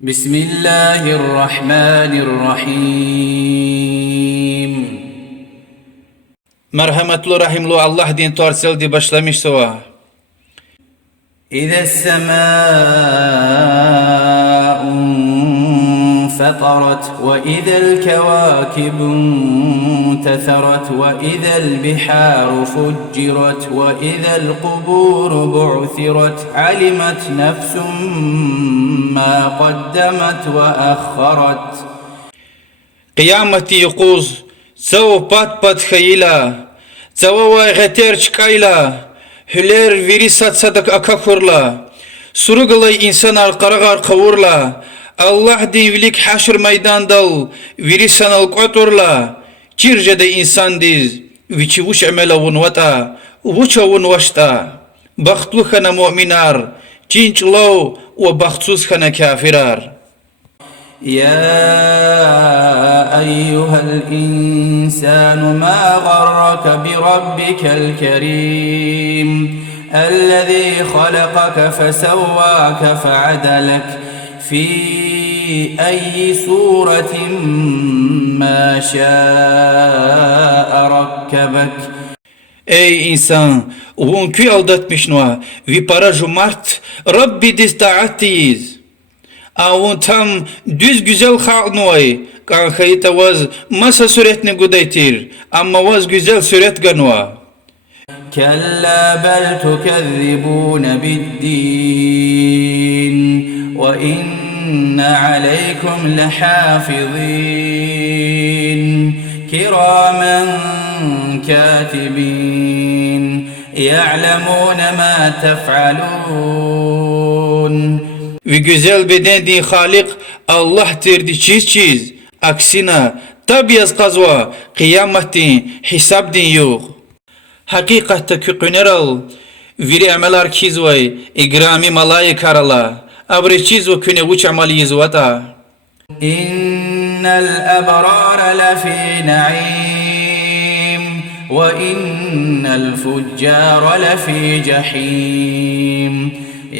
بسم الله الرحمن الرحيم. Merhametli rahimli Allah din torseldi başlamış sova. إذا السماء انفطرت وإذا الكواكب انتثرت وإذا البحار فجرت وإذا القبور بعثرت علمت نفس ما قدمت وأخرت. Kıyameti yukuz, sav pat khayila, sav gheter çkayla, hüler viri satsadak akakurla, surugalay insanar qaragar qavurla, Allah divlik haşr meydandal, viri sanal qaturla, çirjede insan diz, viçi vuş emela vunvata, vuça vunvaşta, baxtlu khana mu'minar, çinç law ve baxtsuz khana kafirar. يا أيها الإنسان ما غرك بربك الكريم الذي خلقك فسواك فعدلك في أي صورة ما شاء ركبك. Ey insan, unkü aldatmış noa, vi para jumart, Rabbi distaatiz. Avun tam düz güzel khanoy, kan khayta vaz masa suretni gudaytir, amma vaz güzel suret ganwa. كلا بل تكذبون بالدين وإن عليكم لحافظين كراما كاتبين يعلمون ما تفعلون. Vi güzel beden din Halik Allah'tır di çiz. Aksine tabiaz qazwa kıyametin hesap din yok. Hakikatte küküner al. Viri amelar kizvay igrami malay karala. Abre çiz ve küne uç amali yizvata. إن الأبرار لفي نعيم وإن الفجار لفي جحيم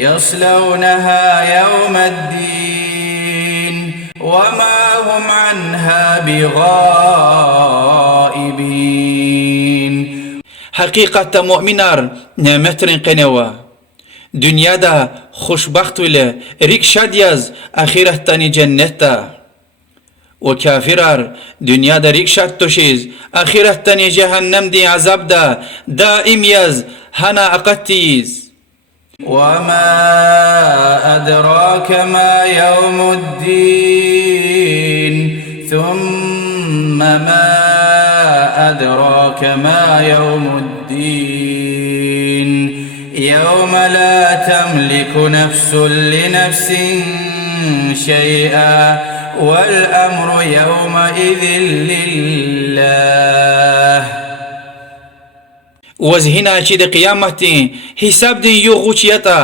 يصلونها يوم الدين وما هم عنها بغائبين. Hakikatte müminler nimetlerin qenewa. Dünyada hoşbaht ile rikşad yaz ahirettani cennette. O kafirar dünyada rikşad toşiz ahirettani cehennem di azabda daim yaz hana akattiyiz. وما أدراك ما يوم الدين ثم ما أدراك ما يوم الدين يوم لا تملك نفس لنفس شيئا والأمر يومئذ لله. وزهنا چی ده قیامتی حساب دین یو غوچیتا.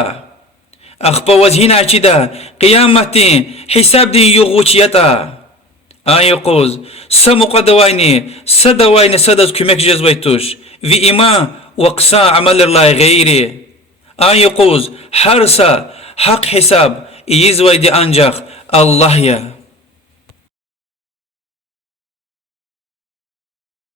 اخپا وزهنا چی ده قیامتی حساب دین یو غوچیتا. آیا قوز سمقا دوائنی صدز کمک جزوی توش وی ایمان وقصا عمل الله غیری. آیا قوز هر سا حق حساب ایزوی دی انجاق الله یا